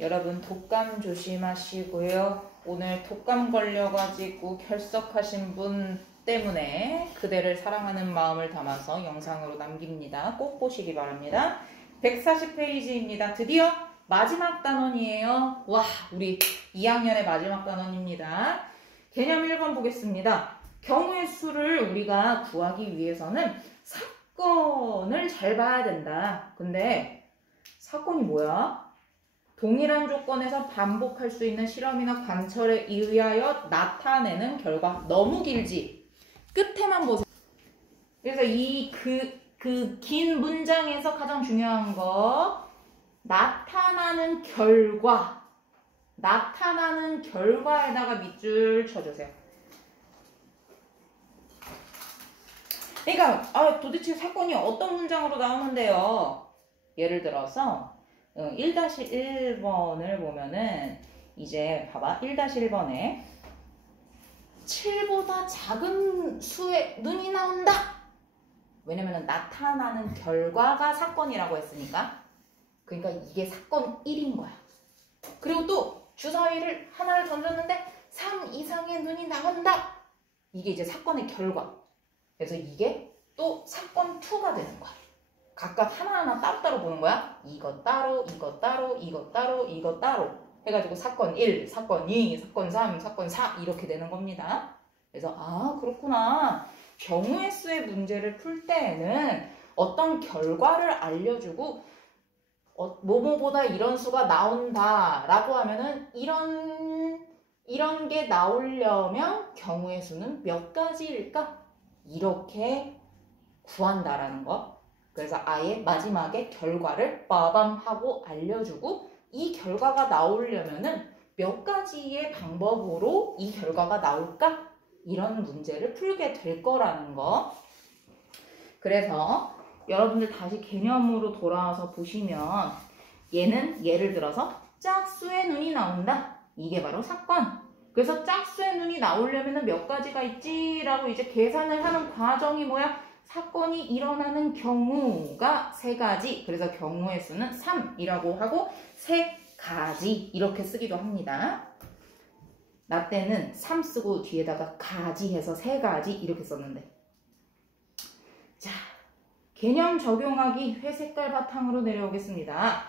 여러분 독감 조심하시고요. 오늘 독감 걸려가지고 결석하신 분 때문에 그대를 사랑하는 마음을 담아서 영상으로 남깁니다. 꼭 보시기 바랍니다. 140페이지입니다. 드디어 마지막 단원이에요. 와, 우리 2학년의 마지막 단원입니다. 개념 1번 보겠습니다. 경우의 수를 우리가 구하기 위해서는 사건을 잘 봐야 된다. 근데 사건이 뭐야? 동일한 조건에서 반복할 수 있는 실험이나 관찰에 의하여 나타내는 결과. 너무 길지? 끝에만 보세요. 그래서 그 긴 문장에서 가장 중요한 거, 나타나는 결과. 나타나는 결과에다가 밑줄 쳐주세요. 그러니까 도대체 사건이 어떤 문장으로 나오는데요? 예를 들어서 1-1번을 보면은 이제 봐봐. 1-1번에 7보다 작은 수의 눈이 나온다. 왜냐면은 나타나는 결과가 사건이라고 했으니까. 그러니까 이게 사건 1인 거야. 그리고 또 주사위를 하나를 던졌는데 3 이상의 눈이 나온다. 이게 이제 사건의 결과. 그래서 이게 또 사건 2가 되는 거야. 각각 하나하나 따로따로 보는 거야. 이거 따로, 이거 따로, 이거 따로, 이거 따로 해가지고 사건 1, 사건 2, 사건 3, 사건 4 이렇게 되는 겁니다. 그래서 그렇구나. 경우의 수의 문제를 풀 때에는 어떤 결과를 알려주고 뭐뭐보다 이런 수가 나온다 라고 하면은 이런 게 나오려면 경우의 수는 몇 가지일까? 이렇게 구한다라는 거. 그래서 아예 마지막에 결과를 빠밤 하고 알려주고 이 결과가 나오려면은 몇 가지의 방법으로 이 결과가 나올까? 이런 문제를 풀게 될 거라는 거. 그래서 여러분들 다시 개념으로 돌아와서 보시면 얘는 예를 들어서 짝수의 눈이 나온다. 이게 바로 사건. 그래서 짝수의 눈이 나오려면 몇 가지가 있지? 라고 이제 계산을 하는 과정이 뭐야? 사건이 일어나는 경우가 3가지. 그래서 경우의 수는 3이라고 하고 3가지 이렇게 쓰기도 합니다. 나 때는 3 쓰고 뒤에다가 가지 해서 3가지 이렇게 썼는데. 자, 개념 적용하기 회색깔 바탕으로 내려오겠습니다.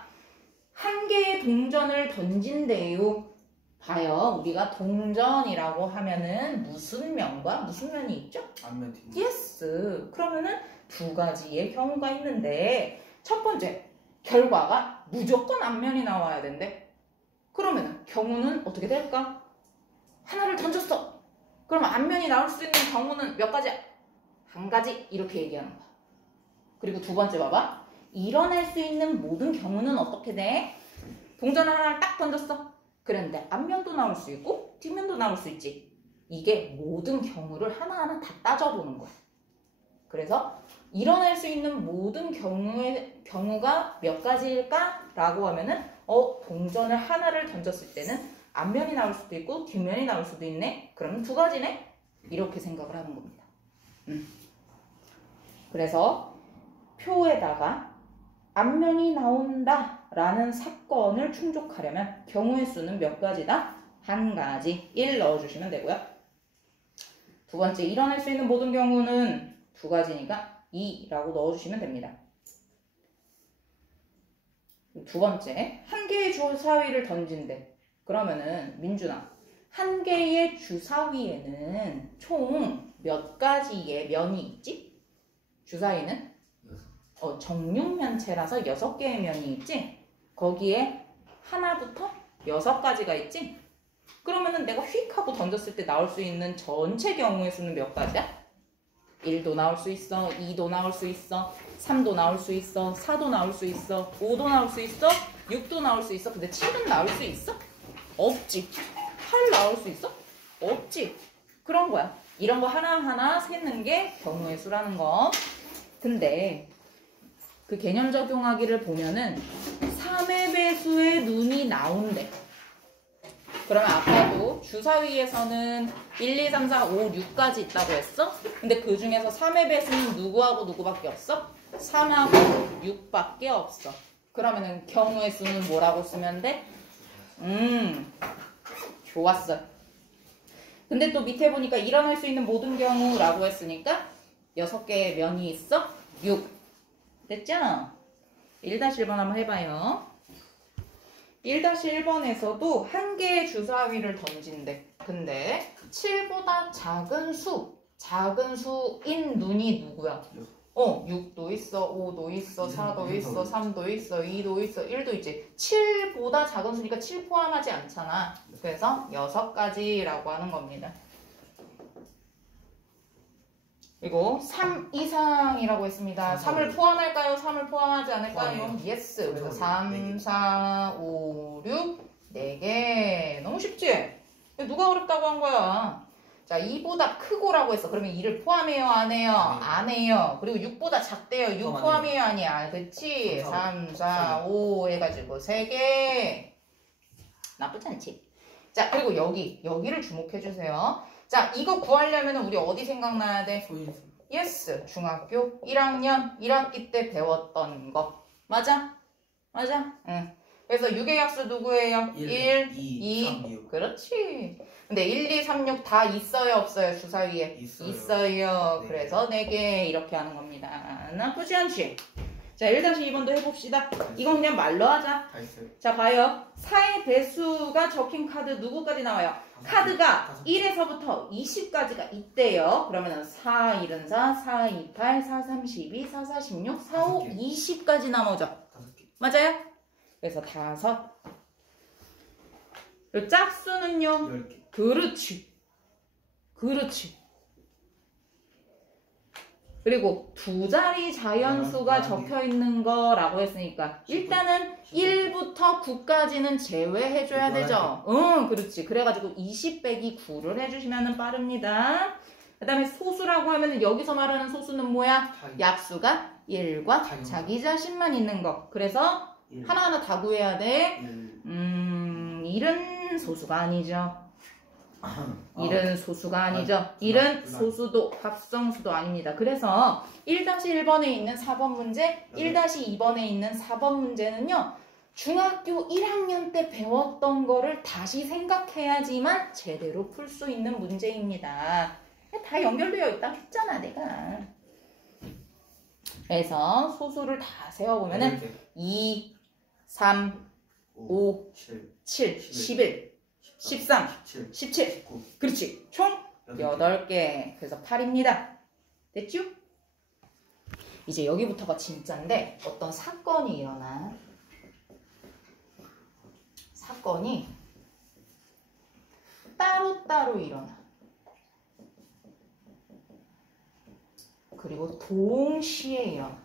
한 개의 동전을 던진대요. 봐요. 우리가 동전이라고 하면은 무슨 면과 무슨 면이 있죠? 앞면 뒤. 예스. 그러면은 2가지의 경우가 있는데 첫 번째, 결과가 무조건 앞면이 나와야 된대. 그러면은 경우는 어떻게 될까? 하나를 던졌어. 그럼 앞면이 나올 수 있는 경우는 몇 가지? 1가지 이렇게 얘기하는 거야. 그리고 두 번째 봐봐. 일어날 수 있는 모든 경우는 어떻게 돼? 동전을 하나를 딱 던졌어. 그런데 앞면도 나올 수 있고 뒷면도 나올 수 있지. 이게 모든 경우를 하나하나 다 따져보는 거야. 그래서 일어날 수 있는 모든 경우가 몇 가지일까? 라고 하면은 동전을 하나를 던졌을 때는 앞면이 나올 수도 있고 뒷면이 나올 수도 있네. 그러면 2가지네? 이렇게 생각을 하는 겁니다. 그래서 표에다가 앞면이 나온다 라는 사건을 충족하려면 경우의 수는 몇 가지다? 1가지. 1 넣어주시면 되고요. 두 번째, 일어날 수 있는 모든 경우는 2가지니까 2라고 넣어주시면 됩니다. 두 번째, 한 개의 주사위를 던진대. 그러면은 민준아, 한 개의 주사위에는 총 몇 가지의 면이 있지? 주사위는 정육면체라서 6개의 면이 있지? 거기에 하나부터 6가지가 있지? 그러면은 내가 휙 하고 던졌을 때 나올 수 있는 전체 경우의 수는 몇 가지야? 1도 나올 수 있어, 2도 나올 수 있어, 3도 나올 수 있어, 4도 나올 수 있어, 5도 나올 수 있어, 6도 나올 수 있어. 근데 7은 나올 수 있어? 없지. 8 나올 수 있어? 없지. 그런 거야. 이런 거 하나하나 세는 게 경우의 수라는 거. 근데 그 개념 적용하기를 보면은 3의 배수의 눈이 나온대. 그러면 아까도 주사위에서는 1, 2, 3, 4, 5, 6까지 있다고 했어? 근데 그 중에서 3의 배수는 누구하고 누구밖에 없어? 3하고 6밖에 없어. 그러면은 경우의 수는 뭐라고 쓰면 돼? 좋았어. 근데 또 밑에 보니까 일어날 수 있는 모든 경우라고 했으니까 6개의 면이 있어? 6. 됐죠? 1-1번 한번 해봐요. 1-1번에서도 한 개의 주사위를 던진대. 근데 7보다 작은 수인 눈이 누구야? 6도 있어, 5도 있어, 4도 있어, 3도 있어, 2도 있어, 1도 있지. 7보다 작은 수니까 7 포함하지 않잖아. 그래서 6가지라고 하는 겁니다. 그리고 3 이상이라고 했습니다. 3을 포함할까요? 3을 포함하지 않을까요? 예스. 그래서 3, 4, 5, 6, 4개. 너무 쉽지? 누가 어렵다고 한 거야? 자, 2보다 크고라고 했어. 그러면 2를 포함해요? 안 해요? 안 해요. 그리고 6보다 작대요. 6 포함해요? 아니야. 그치? 3, 4, 5 해가지고 3개. 나쁘지 않지? 자, 그리고 여기를 주목해주세요. 자, 이거 구하려면 우리 어디 생각나야 돼? 예스. 중학교 1학년 1학기 때 배웠던 거. 맞아? 응. 그래서 6의 약수 누구예요? 1, 2, 3, 6. 그렇지. 근데 1, 2, 3, 6 다 있어요? 없어요? 주사위에? 있어요. 네. 그래서 4개 이렇게 하는 겁니다. 나쁘지 않지? 자, 1-2번도 해봅시다. 이건 그냥 말로 하자. 자, 봐요. 4의 배수가 적힌 카드 누구까지 나와요? 카드가 1에서부터 20까지가 있대요. 그러면 4, 1은 4, 4, 2, 8, 4, 3, 12, 4, 4, 16, 4, 5, 20까지 나오죠. 맞아요? 그래서 5. 그리고 짝수는요? 10개. 그렇지. 그리고 2자리 자연수가 적혀 있는 거라고 했으니까 일단은 1부터 9까지는 제외해줘야 되죠. 응, 그렇지. 그래가지고 20 빼기 9를 해주시면 빠릅니다. 그 다음에 소수라고 하면 여기서 말하는 소수는 뭐야? 약수가 1과 자기 자신만 있는 거. 그래서 하나하나 다 구해야 돼. 1은 소수가 아니죠. 1은 소수가 아니죠. 1은 소수도 합성수도 아닙니다. 그래서 1-1번에 있는 4번 문제, 1-2번에 있는 4번 문제는요. 중학교 1학년 때 배웠던 거를 다시 생각해야지만 제대로 풀 수 있는 문제입니다. 다 연결되어 있다 했잖아 내가. 그래서 소수를 다 세워보면은 2, 3, 5, 7, 11, 13, 17. 그렇지. 총 8개. 그래서 8입니다. 됐죠? 이제 여기부터가 진짜인데 어떤 사건이 일어나. 사건이 따로따로 일어나. 그리고 동시에 일어나.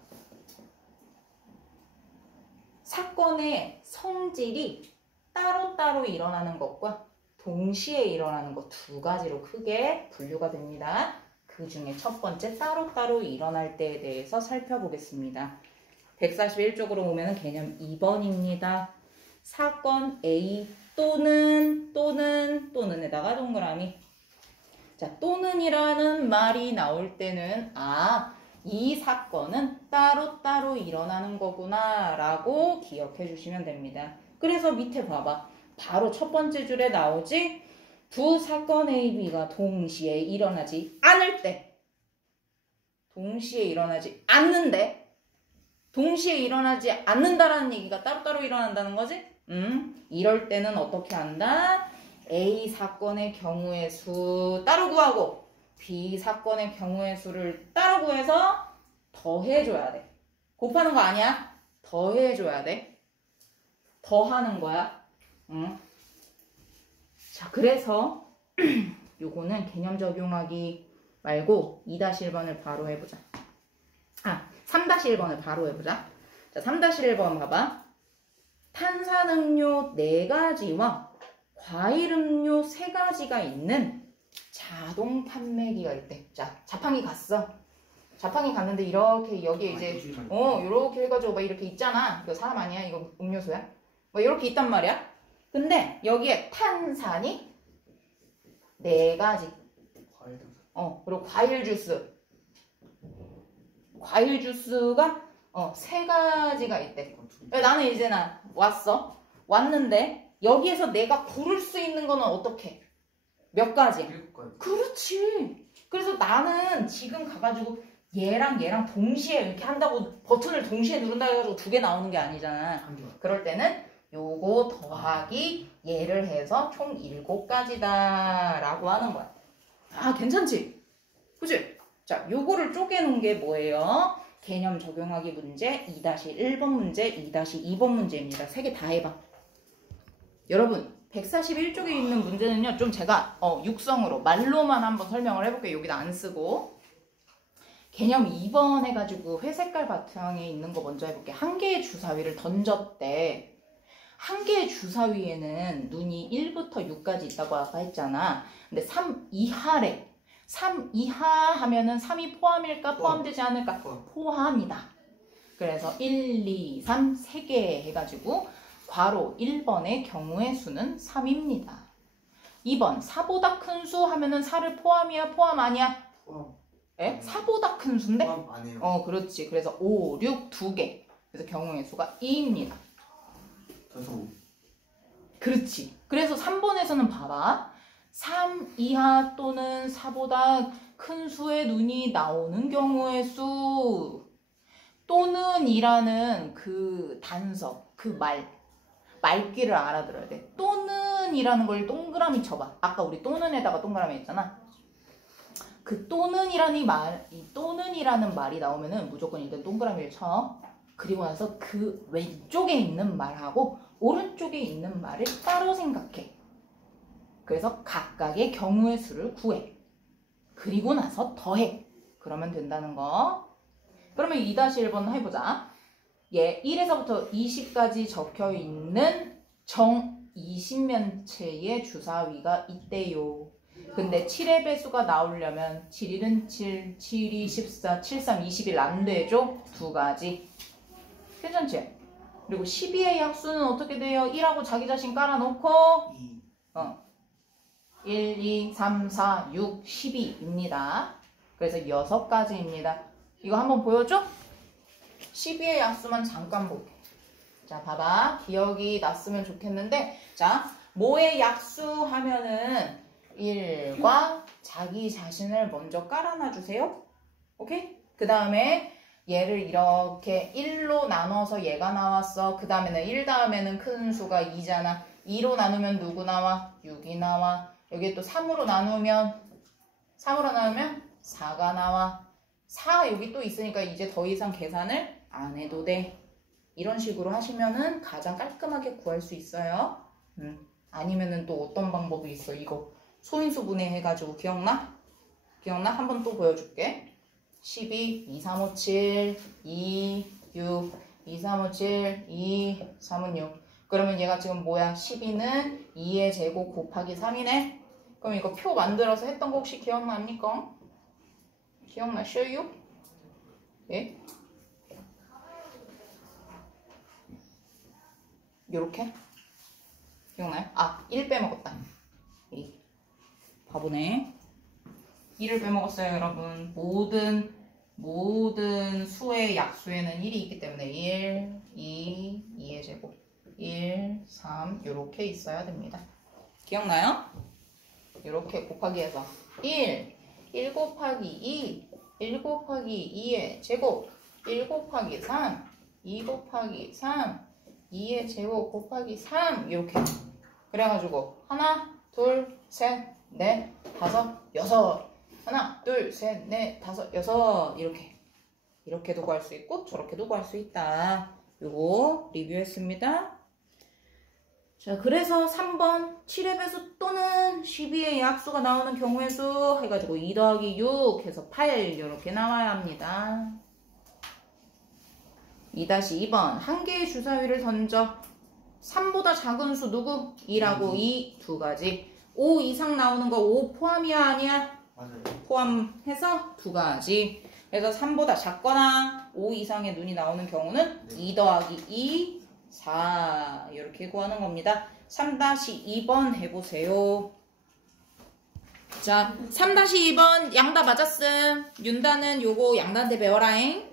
사건의 성질이 따로따로 일어나는 것과 동시에 일어나는 것 2가지로 크게 분류가 됩니다. 그 중에 첫 번째 따로따로 일어날 때에 대해서 살펴보겠습니다. 141쪽으로 오면 개념 2번입니다. 사건 A 또는에다가 동그라미. 자, 또는이라는 말이 나올 때는 이 사건은 따로따로 일어나는 거구나 라고 기억해 주시면 됩니다. 그래서 밑에 봐봐. 바로 첫 번째 줄에 나오지? 두 사건 A, B가 동시에 일어나지 않을 때. 동시에 일어나지 않는데. 동시에 일어나지 않는다라는 얘기가 따로따로 일어난다는 거지? 이럴 때는 어떻게 한다? A 사건의 경우의 수 따로 구하고 B 사건의 경우의 수를 따로 구해서 더해줘야 돼. 곱하는 거 아니야? 더해줘야 돼. 더하는 거야. 자, 그래서 요거는 개념 적용하기 말고 2-1번을 바로 해보자. 3-1번을 바로 해보자. 자, 3-1번 봐봐. 탄산음료 4가지와 과일음료 3가지가 있는 자동 판매기가 있대. 자, 자판기 갔어. 자판기 갔는데 이렇게 여기에 이제 이렇게 해가지고 막 이렇게 있잖아. 이거 사람 아니야? 이거 음료수야? 뭐 이렇게 있단 말이야. 근데 여기에 탄산이 4가지. 그리고 과일 주스. 과일 주스가 3가지가 있대. 나는 이제 왔어. 왔는데 여기에서 내가 고를 수 있는 거는 어떻게? 몇 가지야? 7가지. 그렇지. 그래서 나는 지금 가가지고 얘랑 동시에 이렇게 한다고 버튼을 동시에 누른다 해가지고 2개 나오는 게 아니잖아. 그럴 때는 요거 더하기 얘를 해서 총 7가지다 라고 하는 거야. 아, 괜찮지? 그치? 자, 요거를 쪼개놓은 게 뭐예요? 개념 적용하기 문제 2-1번 문제, 2-2번 문제입니다. 3개 다 해봐. 여러분, 141쪽에 있는 문제는요, 좀 제가 육성으로 말로만 한번 설명을 해볼게요. 여기다 안 쓰고. 개념 2번 해가지고 회색깔 바탕에 있는 거 먼저 해볼게요. 한 개의 주사위를 던졌대. 한 개의 주사위에는 눈이 1부터 6까지 있다고 아까 했잖아. 근데 3 이하래. 3 이하 하면은 3이 포함일까? 포함되지 않을까? 포함이다. 그래서 1, 2, 3, 3개 해가지고 괄호 1번의 경우의 수는 3입니다. 2번 4보다 큰 수 하면은 4를 포함이야? 포함 아니야? 포함. 에? 4보다 큰 수인데? 포함 안 해요. 그렇지. 그래서 5, 6, 2개. 그래서 경우의 수가 2입니다. 그래서 5. 그렇지. 그래서 3번에서는 봐봐. 3 이하 또는 4보다 큰 수의 눈이 나오는 경우의 수 또는 이라는 그 단서, 그 말귀를 알아들어야 돼. 또는 이라는 걸 동그라미 쳐봐. 아까 우리 또는에다가 동그라미 했잖아. 그 또는이라는 말이 나오면은 무조건 일단 동그라미를 쳐. 그리고 나서 그 왼쪽에 있는 말하고 오른쪽에 있는 말을 따로 생각해. 그래서 각각의 경우의 수를 구해. 그리고 나서 더해. 그러면 된다는 거. 그러면 2-1번 해보자. 얘 1에서부터 20까지 적혀있는 정 20면체의 주사위가 있대요. 근데 7의 배수가 나오려면 7, 1은 7, 7, 2, 14, 7, 3, 21 안 되죠? 2가지. 괜찮지? 그리고 12의 약수는 어떻게 돼요? 1하고 자기 자신 깔아놓고 1, 2, 3, 4, 6, 12입니다. 그래서 6가지입니다. 이거 한번 보여줘? 12의 약수만 잠깐 볼게. 자, 봐봐. 기억이 났으면 좋겠는데, 자, 뭐의 약수 하면은 1과 자기 자신을 먼저 깔아놔주세요. 오케이? 그 다음에 얘를 이렇게 1로 나눠서 얘가 나왔어. 그 다음에는 1 다음에는 큰 수가 2잖아. 2로 나누면 누구 나와? 6이 나와. 여기 또 3으로 나누면 4가 나와. 4 여기 또 있으니까 이제 더 이상 계산을 안 해도 돼. 이런 식으로 하시면은 가장 깔끔하게 구할 수 있어요. 아니면은 또 어떤 방법이 있어? 이거 소인수분해 해가지고 기억나? 기억나? 한번 또 보여줄게. 12, 2, 3, 5, 7, 2, 6, 2, 3, 5, 7, 2, 3은 6. 그러면 얘가 지금 뭐야? 12는 2의 제곱 곱하기 3이네? 그럼 이거 표 만들어서 했던 거 혹시 기억납니까? 기억나셔요? 예? 요렇게? 기억나요? 아, 1 빼먹었다. 바보네. 1을 빼먹었어요, 여러분. 모든 수의 약수에는 1이 있기 때문에 1, 2, 2의 제곱, 1, 3 요렇게 있어야 됩니다. 기억나요? 요렇게 곱하기 해서 1 곱하기 2, 1 곱하기 2의 제곱, 1 곱하기 3, 2 곱하기 3, 2의 제곱 곱하기 3 이렇게. 그래가지고 하나, 둘, 셋, 넷, 다섯, 여섯. 하나, 둘, 셋, 넷, 다섯, 여섯. 이렇게도 구할 수 있고 저렇게도 구할 수 있다. 요거 리뷰했습니다. 자, 그래서 3번 7의 배수 또는 12의 약수가 나오는 경우의 수 해가지고 2 더하기 6 해서 8 이렇게 나와야 합니다. 2-2번 한 개의 주사위를 던져 3보다 작은 수 누구? 2라고 2 2가지. 5 이상 나오는 거 5 포함이야 아니야? 맞아요. 포함해서 2가지. 그래서 3보다 작거나 5 이상의 눈이 나오는 경우는 2 더하기 2 4 이렇게 구하는 겁니다. 3-2번 해보세요. 자, 3-2번 양다 맞았음. 윤다는 요거 양다한테 배워라잉.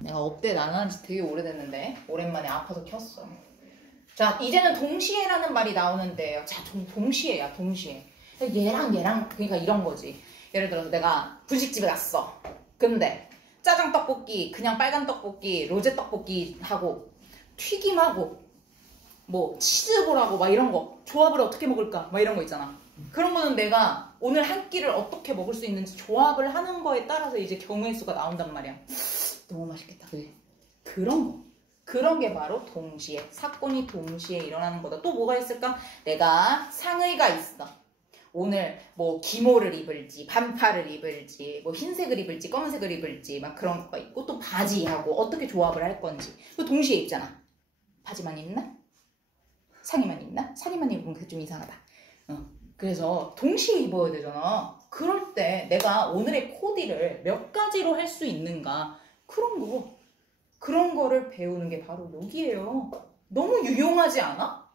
내가 업데이트 안 한 지 되게 오래됐는데 오랜만에 아파서 켰어. 자, 이제는 동시에라는 말이 나오는데요. 자, 동시에야, 동시에. 얘랑, 그러니까 이런 거지. 예를 들어서 내가 분식집에 갔어. 근데 짜장 떡볶이, 그냥 빨간 떡볶이, 로제 떡볶이 하고 튀김하고 뭐 치즈볼하고 막 이런 거 조합을 어떻게 먹을까? 막 이런 거 있잖아. 그런 거는 내가 오늘 한 끼를 어떻게 먹을 수 있는지 조합을 하는 거에 따라서 이제 경우의 수가 나온단 말이야. 너무 맛있겠다, 그지? 그런 거. 그런 게 바로 동시에, 사건이 동시에 일어나는 거다. 또 뭐가 있을까? 내가 상의가 있어. 오늘 뭐 기모를 입을지, 반팔을 입을지, 뭐 흰색을 입을지, 검은색을 입을지 막 그런 거가 있고, 또 바지하고 어떻게 조합을 할 건지. 또 동시에 입잖아. 바지만 입나? 상의만 입나? 상의만 입으면 그게 좀 이상하다. 그래서 동시에 입어야 되잖아. 그럴 때 내가 오늘의 코디를 몇 가지로 할 수 있는가? 그런 거를 배우는 게 바로 여기예요. 너무 유용하지 않아?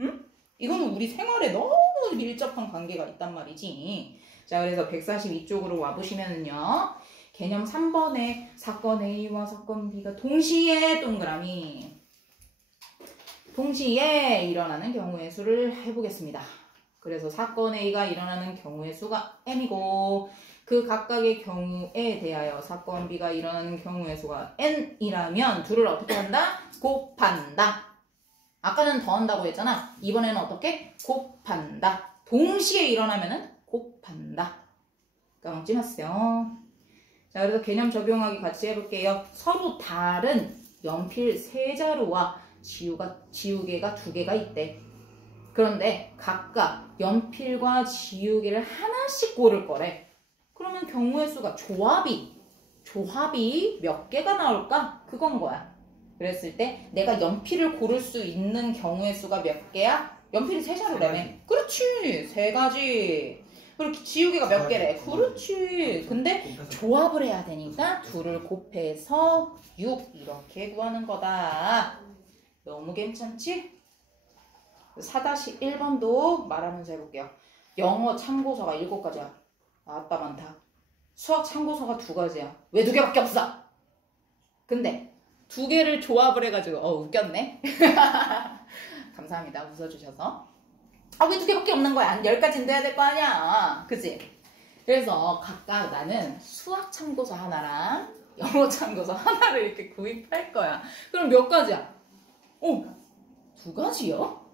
응? 이거는 우리 생활에 너무 밀접한 관계가 있단 말이지. 자, 그래서 142쪽으로 와보시면은요. 개념 3번에 사건 A와 사건 B가 동시에 동그라미. 동시에 일어나는 경우의 수를 해보겠습니다. 그래서 사건 A가 일어나는 경우의 수가 N이고 그 각각의 경우에 대하여 사건 B가 일어나는 경우의 수가 N이라면 둘을 어떻게 한다? 곱한다. 아까는 더한다고 했잖아. 이번에는 어떻게? 곱한다. 동시에 일어나면은 곱한다. 까먹지 마세요. 자, 그래서 개념 적용하기 같이 해볼게요. 서로 다른 연필 3자루와 지우개가 2개가 있대. 그런데 각각 연필과 지우개를 하나씩 고를 거래. 그러면 경우의 수가 조합이 몇 개가 나올까? 그건 거야. 그랬을 때 내가 연필을 고를 수 있는 경우의 수가 몇 개야? 연필이 3자루라며. 그렇지. 3가지. 그리고 지우개가 몇 개래? 그렇지. 근데 조합을 해야 되니까 2를 곱해서 6 이렇게 구하는 거다. 너무 괜찮지? 4-1번도 말하면서 해볼게요. 영어 참고서가 7가지야. 아따 많다. 수학 참고서가 2가지야. 왜 2개밖에 없어? 근데 2개를 조합을 해가지고 웃겼네. 감사합니다. 웃어주셔서. 왜 2개밖에 없는 거야? 10가지는 돼야 될 거 아니야. 그치? 그래서 각각 나는 수학 참고서 하나랑 영어 참고서 하나를 이렇게 구입할 거야. 그럼 몇 가지야? 2가지요?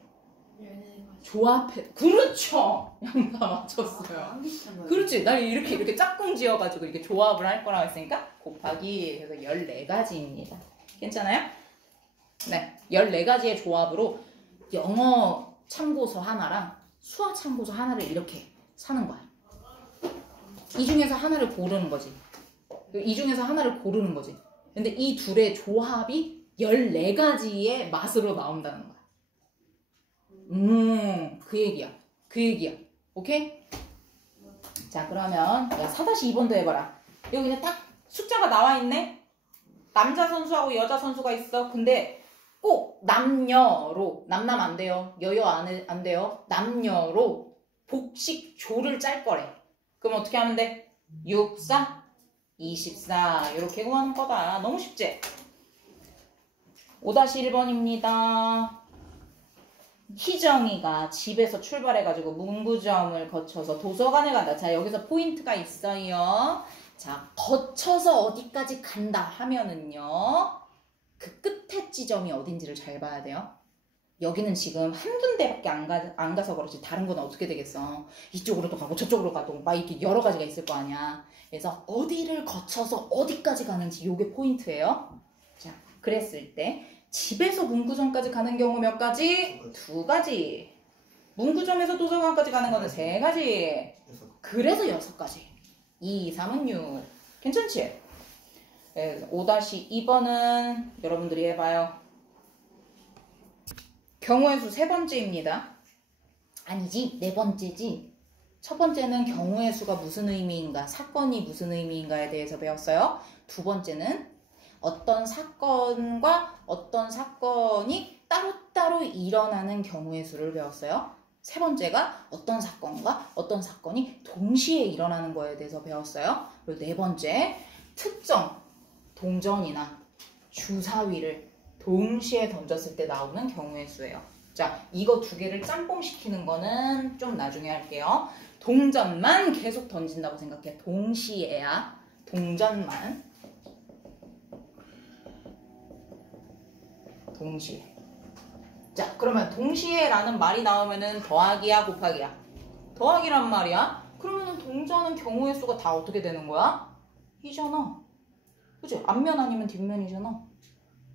조합해. 그렇죠. 양다 맞췄어요. 그렇지. 난 이렇게 짝꿍 지어가지고 이렇게 조합을 할 거라고 했으니까 곱하기 해서 14가지입니다. 괜찮아요? 네. 14가지의 조합으로 영어 참고서 하나랑 수학 참고서 하나를 이렇게 사는 거야. 이 중에서 하나를 고르는 거지. 근데 이 둘의 조합이 14가지의 맛으로 나온다는 거야. 그 얘기야. 오케이? 자, 그러면 4-2번도 해봐라. 여기 그냥 딱 숫자가 나와 있네? 남자 선수하고 여자 선수가 있어. 근데 꼭 남녀로, 남남 안 돼요. 여여 안 돼요. 남녀로 복식조를 짤 거래. 그럼 어떻게 하면 돼? 6, 4, 24 이렇게 구하는 거다. 너무 쉽지? 5-1번입니다. 희정이가 집에서 출발해가지고 문구점을 거쳐서 도서관에 간다. 자, 여기서 포인트가 있어요. 자, 거쳐서 어디까지 간다 하면은요. 그 끝에 지점이 어딘지를 잘 봐야 돼요. 여기는 지금 한 군데밖에 안 가서 그렇지 다른 건 어떻게 되겠어. 이쪽으로도 가고 저쪽으로 가도 막 이렇게 여러 가지가 있을 거 아니야. 그래서 어디를 거쳐서 어디까지 가는지 요게 포인트예요. 자, 그랬을 때 집에서 문구점까지 가는 경우 몇 가지? 2가지. 문구점에서 도서관까지 가는 거는 3가지. 그래서 6가지. 2, 3은 6. 괜찮지? 5-2번은 여러분들이 해봐요. 경우의 수 3번째입니다. 아니지, 4번째지. 첫 번째는 경우의 수가 무슨 의미인가, 사건이 무슨 의미인가에 대해서 배웠어요. 2번째는 어떤 사건과 어떤 사건이 따로따로 일어나는 경우의 수를 배웠어요. 3번째가 어떤 사건과 어떤 사건이 동시에 일어나는 거에 대해서 배웠어요. 그리고 4번째, 특정 동전이나 주사위를 동시에 던졌을 때 나오는 경우의 수예요. 자, 이거 두 개를 짬뽕시키는 거는 좀 나중에 할게요. 동전만 계속 던진다고 생각해. 동시에야. 동전만. 동시에. 자, 그러면 동시에라는 말이 나오면은 더하기야, 곱하기야? 더하기란 말이야. 그러면은 동전은 경우의 수가 다 어떻게 되는 거야? 이잖아. 그치? 앞면 아니면 뒷면이잖아.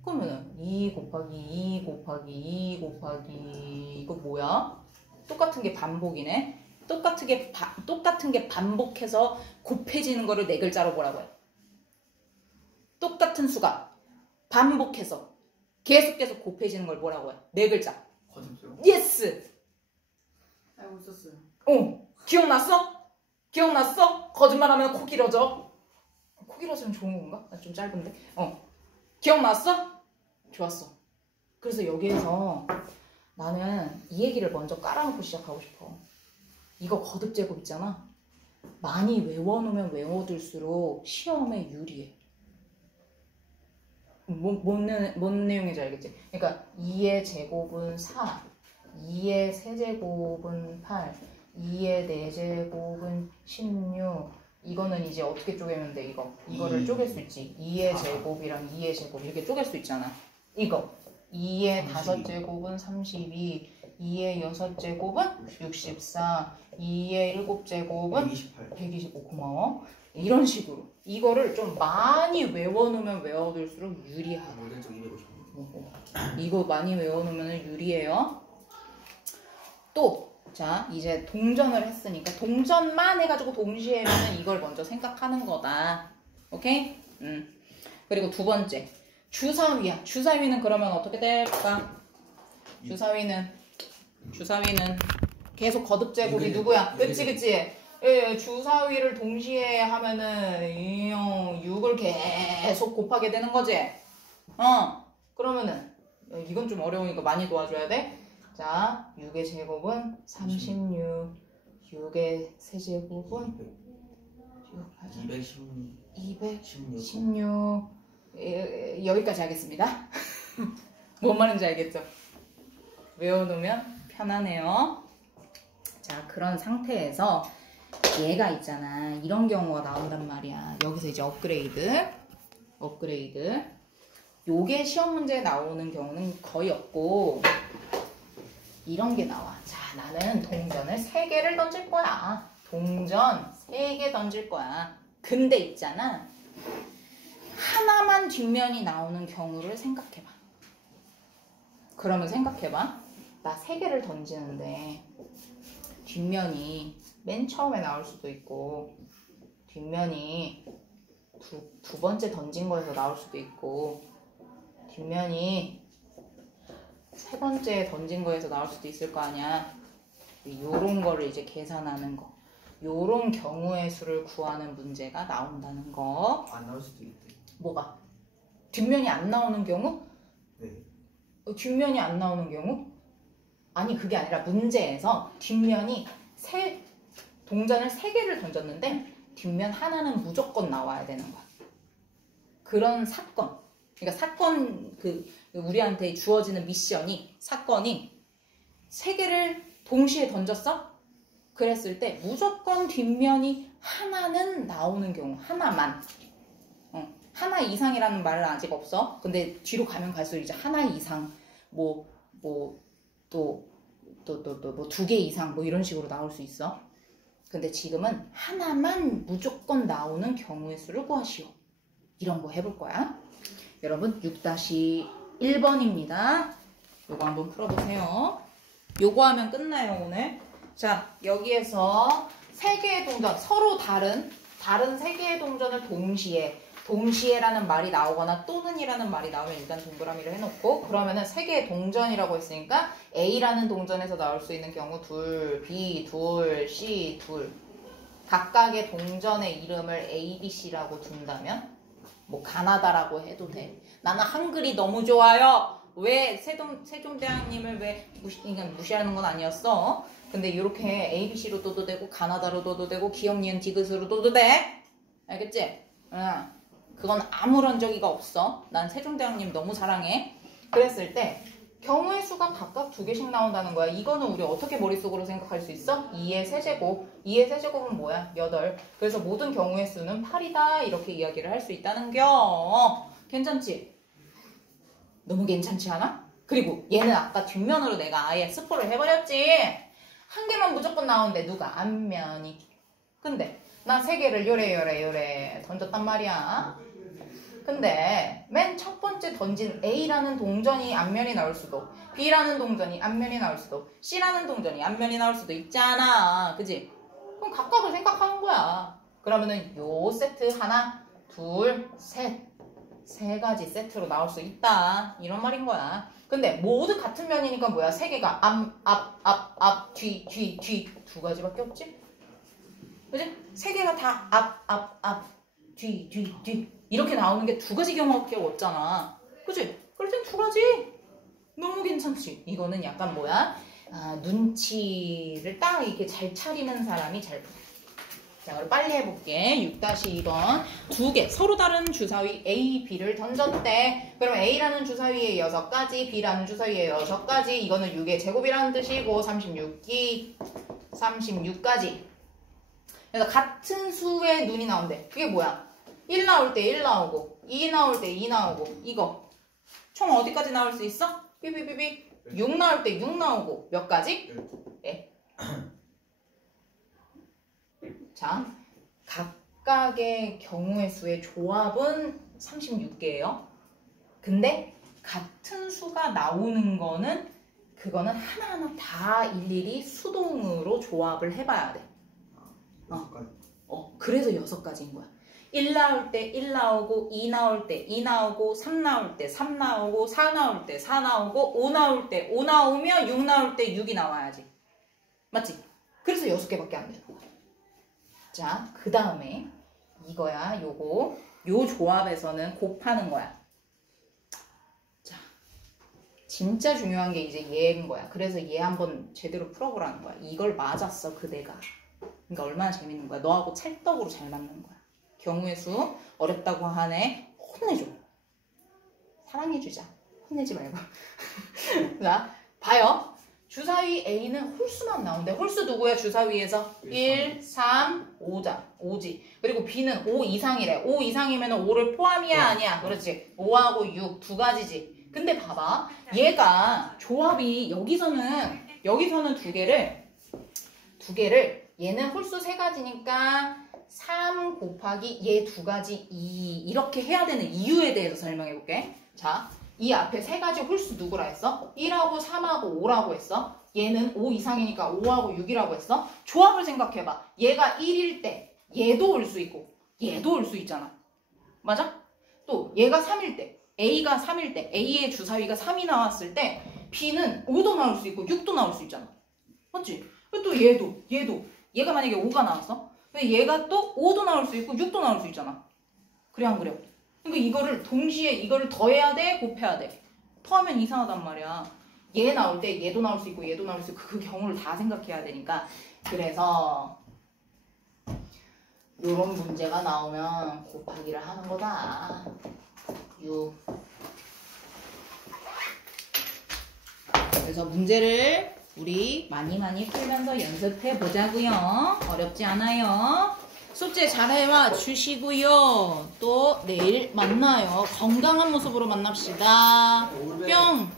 그러면은 2 곱하기 2 곱하기 2 곱하기 이거 뭐야? 똑같은 게 반복이네. 똑같은 게 반복해서 곱해지는 거를 네 글자로 뭐라고 해? 똑같은 수가 반복해서 계속 곱해지는 걸 뭐라고 해? 네 글자. 거듭죠? 예스! 알고 있었어요. 기억났어? 기억났어? 거짓말하면 코 길어져. 코 길어지면 좋은 건가? 나 좀 짧은데. 기억났어? 좋았어. 그래서 여기에서 나는 이 얘기를 먼저 깔아놓고 시작하고 싶어. 이거 거듭제곱 있잖아. 많이 외워놓으면 외워둘수록 시험에 유리해. 뭔 내용인지 알겠지? 그러니까 2의 제곱은 4, 2의 세제곱은 8, 2의 4제곱은 16. 이거는 이제 어떻게 쪼개면 돼? 이거를 쪼갤 수 있지. 2의 제곱이랑 2의 제곱 이렇게 쪼갤 수 있잖아. 이거 2의 5제곱은 32, 2의 6제곱은 64, 2의 7제곱은 125. 고마워. 이런 식으로 이거를 좀 많이 외워놓으면 외워둘수록 유리하다. 이거 많이 외워놓으면 유리해요. 또 자, 이제 동전을 했으니까 동전만 해가지고 동시에는 이걸 먼저 생각하는 거다. 오케이? 그리고 두 번째 주사위야. 주사위는 그러면 어떻게 될까? 주사위는 계속 거듭제곱이 누구야? 그치? 예, 주사위를 동시에 하면은 6을 계속 곱하게 되는 거지? 그러면은 이건 좀 어려우니까 많이 도와줘야 돼. 자, 6의 제곱은 36, 6의 세제곱은 216. 여기까지 하겠습니다. 뭔 말인지 알겠죠? 외워놓으면 편하네요. 자, 그런 상태에서 얘가 있잖아. 이런 경우가 나온단 말이야. 여기서 이제 업그레이드. 요게 시험 문제에 나오는 경우는 거의 없고 이런 게 나와. 자, 나는 동전을 3개를 던질 거야. 동전 3개 던질 거야. 근데 있잖아. 하나만 뒷면이 나오는 경우를 생각해봐. 그러면 생각해봐. 나 3개를 던지는데 뒷면이 맨 처음에 나올 수도 있고 뒷면이 두 번째 던진 거에서 나올 수도 있고 뒷면이 세 번째 던진 거에서 나올 수도 있을 거 아니야. 요런 거를 이제 계산하는 거. 요런 경우의 수를 구하는 문제가 나온다는 거. 안 나올 수도 있대. 뭐가? 뒷면이 안 나오는 경우? 네. 뒷면이 안 나오는 경우? 아니, 그게 아니라 문제에서 뒷면이 동전을 3개를 던졌는데 뒷면 하나는 무조건 나와야 되는 거야. 그런 사건. 그러니까 사건, 우리한테 주어지는 미션이, 사건이 3개를 동시에 던졌어? 그랬을 때 무조건 뒷면이 하나는 나오는 경우. 하나만. 하나 이상이라는 말은 아직 없어. 근데 뒤로 가면 갈수록 이제 하나 이상, 또 2개 이상, 뭐 이런 식으로 나올 수 있어. 근데 지금은 하나만 무조건 나오는 경우의 수를 구하시오. 이런 거 해볼 거야. 여러분 6-1번입니다. 요거 한번 풀어보세요. 요거 하면 끝나요 오늘. 자, 여기에서 3개의 동전, 서로 다른 3개의 동전을 동시에라는 말이 나오거나 또는이라는 말이 나오면 일단 동그라미를 해놓고, 그러면은 3개의 동전이라고 했으니까 A라는 동전에서 나올 수 있는 경우 둘, B 둘, C 둘, 각각의 동전의 이름을 A, B, C라고 둔다면 뭐 가나다라고 해도 돼. 나는 한글이 너무 좋아요. 왜 세종대왕님을 왜 무시하는 건 아니었어. 근데 이렇게 A, B, C로 둬도 되고 가나다로 둬도 되고 기역, 니은, 디귿으로 둬도 돼. 알겠지? 그건 아무런 적이가 없어. 난 세종대왕님 너무 사랑해. 그랬을 때 경우의 수가 각각 2개씩 나온다는 거야. 이거는 우리 어떻게 머릿속으로 생각할 수 있어? 2의 세제곱. 2의 세제곱은 뭐야? 8. 그래서 모든 경우의 수는 8이다. 이렇게 이야기를 할 수 있다는 겨. 괜찮지? 너무 괜찮지 않아? 그리고 얘는 아까 뒷면으로 내가 아예 스포를 해버렸지. 한 개만 무조건 나오는데 누가? 앞면이. 근데 나 3개를 요래 던졌단 말이야. 근데 맨 첫 번째 던진 A라는 동전이 앞면이 나올 수도, B라는 동전이 앞면이 나올 수도, C라는 동전이 앞면이 나올 수도 있잖아. 그지? 그럼 각각을 생각하는 거야. 그러면은 요 세트 하나, 둘, 셋, 3가지 세트로 나올 수 있다. 이런 말인 거야. 근데 모두 같은 면이니까 뭐야? 3개가 앞, 뒤 2가지밖에 없지? 그지? 3개가 다 앞, 뒤 이렇게 나오는 게 2가지 경우밖에 없잖아. 그치? 그럴 땐 2가지. 너무 괜찮지? 이거는 약간 뭐야? 눈치를 딱 이렇게 잘 차리는 사람이 잘 풀어. 자, 그럼 빨리 해볼게. 6-2번. 2개 서로 다른 주사위 A, B를 던졌대. 그럼 A라는 주사위에 6가지, B라는 주사위에 6가지. 이거는 6의 제곱이라는 뜻이고 36가지. 그래서 같은 수의 눈이 나온대. 그게 뭐야? 1 나올 때 1 나오고 2 나올 때 2 나오고 이거 총 어디까지 나올 수 있어? 삐삐삐삐 6 나올 때 6 나오고 몇 가지? 네. 자, 각각의 경우의 수의 조합은 36개예요. 근데 같은 수가 나오는 거는 그거는 하나하나 다 일일이 수동으로 조합을 해봐야 돼. 그래서 6가지인 거야. 1 나올 때 1 나오고 2 나올 때 2 나오고 3 나올 때 3 나오고 4 나올 때 4 나오고 5 나올 때 5 나오면 6 나올 때 6이 나와야지. 맞지? 그래서 6개밖에 안 되는 거야. 자, 그 다음에 이거야. 요거 요 조합에서는 곱하는 거야. 자, 진짜 중요한 게 이제 얘인 거야. 그래서 얘 한번 제대로 풀어보라는 거야. 이걸 맞았어 그대가. 그러니까 얼마나 재밌는 거야. 너하고 찰떡으로 잘 맞는 거야. 경우의 수 어렵다고 하네. 혼내줘. 사랑해주자. 혼내지 말고. 자, 봐요. 주사위 A는 홀수만 나오는데 홀수 누구야? 주사위에서 1, 3, 5지. 그리고 B는 5 이상이래. 5 이상이면 5를 포함이야 아니야? 그렇지. 5하고 6 2가지지. 근데 봐봐. 얘가 조합이 여기서는 2개를 얘는 홀수 3가지니까 3 곱하기 얘 2가지 2 이렇게 해야 되는 이유에 대해서 설명해 볼게. 자, 이 앞에 3가지 홀수 누구라 했어? 1하고 3하고 5라고 했어. 얘는 5 이상이니까 5하고 6이라고 했어. 조합을 생각해봐. 얘가 1일 때 얘도 올 수 있고 얘도 올 수 있잖아. 맞아? 또 얘가 3일 때 A가 3일 때 A의 주사위가 3이 나왔을 때 B는 5도 나올 수 있고 6도 나올 수 있잖아. 맞지? 또 얘도 얘가 만약에 5가 나왔어? 근데 얘가 또 5도 나올 수 있고 6도 나올 수 있잖아. 그래 안 그래? 그러니까 이거를 동시에 이거를 더해야 돼? 곱해야 돼? 더하면 이상하단 말이야. 얘 나올 때 얘도 나올 수 있고 얘도 나올 수 있고 그 경우를 다 생각해야 되니까. 그래서 이런 문제가 나오면 곱하기를 하는 거다. 6. 그래서 문제를 우리 많이 풀면서 연습해 보자고요. 어렵지 않아요. 숙제 잘 해와 주시고요. 또 내일 만나요. 건강한 모습으로 만납시다. 뿅!